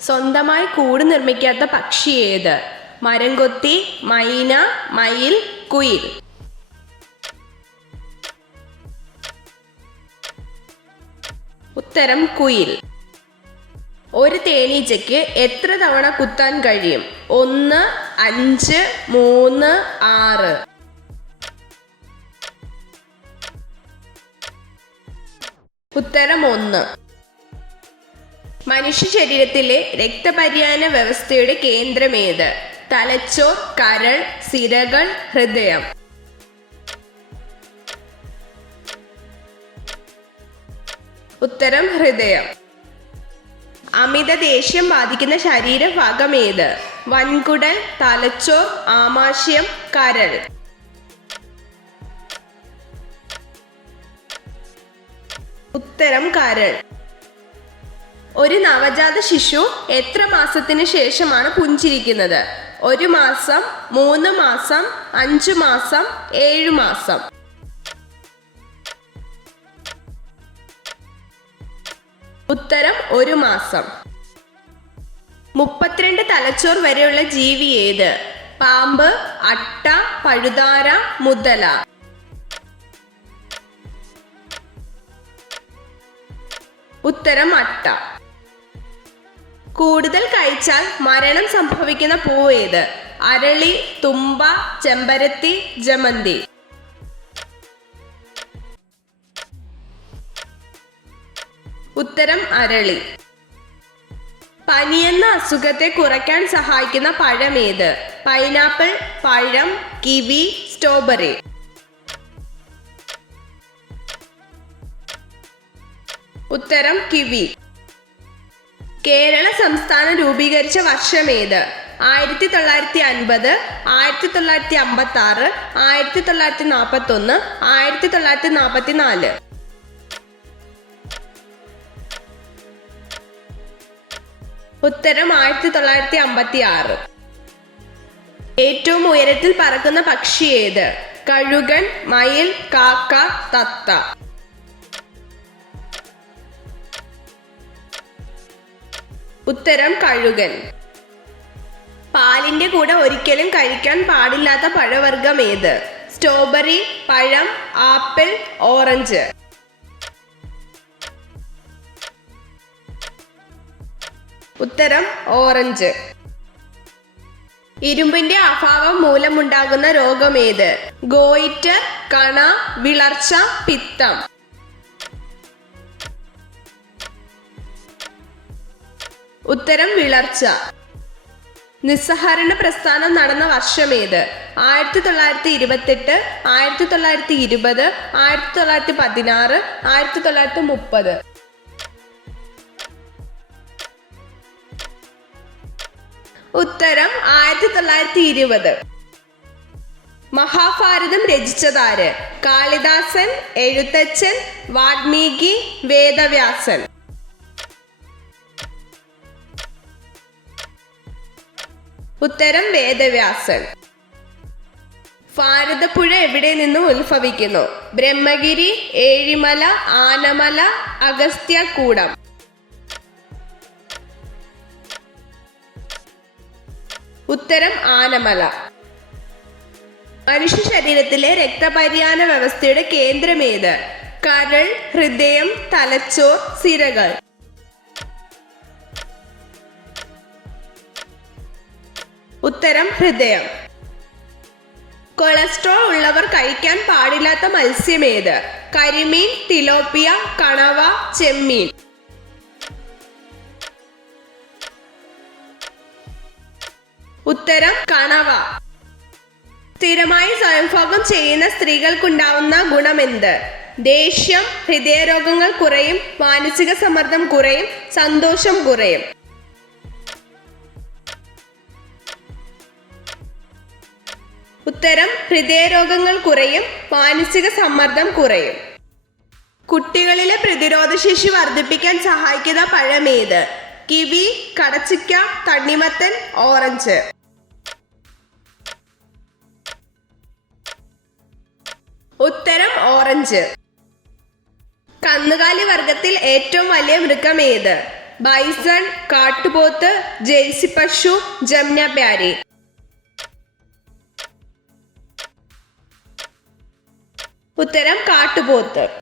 സ്വന്തമായി കൂട് നിർമ്മിക്കാത്ത പക്ഷി ഏത്? മരംകൊത്തി, മൈന, മയിൽ, കുയിൽ. ഉത്തരം കുയിൽ. ഒരു തേനീച്ചയ്ക്ക് എത്ര തവണ കുത്താൻ കഴിയും? 1, 5, 3, 6. ഉത്തരം 1. മനുഷ്യ ശരീരത്തിലെ രക്തപര്യാന വ്യവസ്ഥയുടെ കേന്ദ്രമേത്? തലച്ചോർ, കരൾ, സിരകൾ, ഹൃദയം. ഉത്തരം ഹൃദയം. അമിത ദേഷ്യം ബാധിക്കുന്ന ശരീരഭാഗം ഏത്? വൻകുടൽ, തലച്ചോർ, ആമാശയം, കരൾ. ഉത്തരം കരൾ. ഒരു നവജാത ശിശു എത്ര മാസത്തിന് ശേഷമാണ് പുഞ്ചിരിക്കുന്നത്? 1 മാസം, 3 മാസം, 5 മാസം, 7 മാസം. ഉത്തരം 1 മാസം. 32 തലച്ചോർ വരെയുള്ള ജീവി ഏത്? പാമ്പ്, അട്ട, പഴുതാര, മുതല. ഉത്തരം അട്ട. കൂടുതൽ കഴിച്ചാൽ മരണം സംഭവിക്കുന്ന പൂ ഏത്? അരളി, തുമ്പ, ചെമ്പരത്തി, ജമന്തി. ഉത്തരം അരളി. പനിയെന്ന അസുഖത്തെ കുറയ്ക്കാൻ സഹായിക്കുന്ന പഴം ഏത്? പൈനാപ്പിൾ, പഴം, കിവി, സ്ട്രോബെറി. ഉത്തരം കിവി. കേരള സംസ്ഥാനം രൂപീകരിച്ച വർഷം ഏത്? 1950, 1956, 1941, 1944. ഉത്തരം 1956. ഏറ്റവും ഉയരത്തിൽ പറക്കുന്ന പക്ഷി ഏത്? കഴുകൻ, മയിൽ, കാക്ക, തത്ത. ഉത്തരം കഴുകൻ. പാലിന്റെ കൂടെ ഒരിക്കലും കഴിക്കാൻ പാടില്ലാത്ത പഴവർഗ്ഗം ഏത്? സ്ട്രോബെറി, പഴം, ആപ്പിൾ, ഓറഞ്ച്. ഉത്തരം ഓറഞ്ച്. ഇരുമ്പിന്റെ അഭാവം മൂലമുണ്ടാകുന്ന രോഗം ഏത്? ഗോയിറ്റർ, കണ, വിളർച്ച, പിത്തം. ഉത്തരം വിളർച്ച. നിസ്സഹരണ പ്രസ്ഥാനം നടന്ന വർഷം ഏത്? 1928, 1920, 1916, 1930. ഉത്തരം 1920. മഹാഭാരതം രചിച്ചതാര്? കാളിദാസൻ, എഴുത്തച്ഛൻ, വാൽമീകി, വേദവ്യാസൻ. ഉത്തരം വേദവ്യാസൻ. ഭാരതപ്പുഴ എവിടെ നിന്നും ഉത്ഭവിക്കുന്നു? ബ്രഹ്മഗിരി, ഏഴിമല, ആനമല, അഗസ്ത്യകൂടം. ഉത്തരം ആനമല. മനുഷ്യ ശരീരത്തിലെ രക്തപര്യാന വ്യവസ്ഥയുടെ കേന്ദ്രമേത്? കരൾ, ഹൃദയം, തലച്ചോർ, സിരകൾ. ഉത്തരം ഹൃദയം. കൊളസ്ട്രോൾ ഉള്ളവർ കഴിക്കാൻ പാടില്ലാത്ത മത്സ്യം ഏത്? കരിമീൻ, തിലോപ്പിയ, കണവ, ചെമ്മീൻ. ഉത്തരം കണവ. സ്ഥിരമായി സ്വയംഭോഗം ചെയ്യുന്ന സ്ത്രീകൾക്കുണ്ടാവുന്ന ഗുണമെന്ത്? ദേഷ്യം, ഹൃദയരോഗങ്ങൾ കുറയും, മാനസിക സമ്മർദ്ദം കുറയും, സന്തോഷം കുറയും. ഉത്തരം ഹൃദയരോഗങ്ങൾ കുറയും, മാനസിക സമ്മർദ്ദം കുറയും. കുട്ടികളിലെ പ്രതിരോധശേഷി വർദ്ധിപ്പിക്കാൻ സഹായിക്കുന്ന പഴമേത്? കിവി, കടച്ചിക്ക, തണ്ണിമത്തൻ, ഓറഞ്ച്. ഉത്തരം ഓറഞ്ച്. കന്നുകാലി വർഗത്തിൽ ഏറ്റവും വലിയ മൃഗം ഏത്? ബൈസൺ, കാട്ടുപോത്ത്, ജേഴ്സി പശു, ജംന പ്യാരി. ഉത്തരം കാട്ടുപോത്ത്.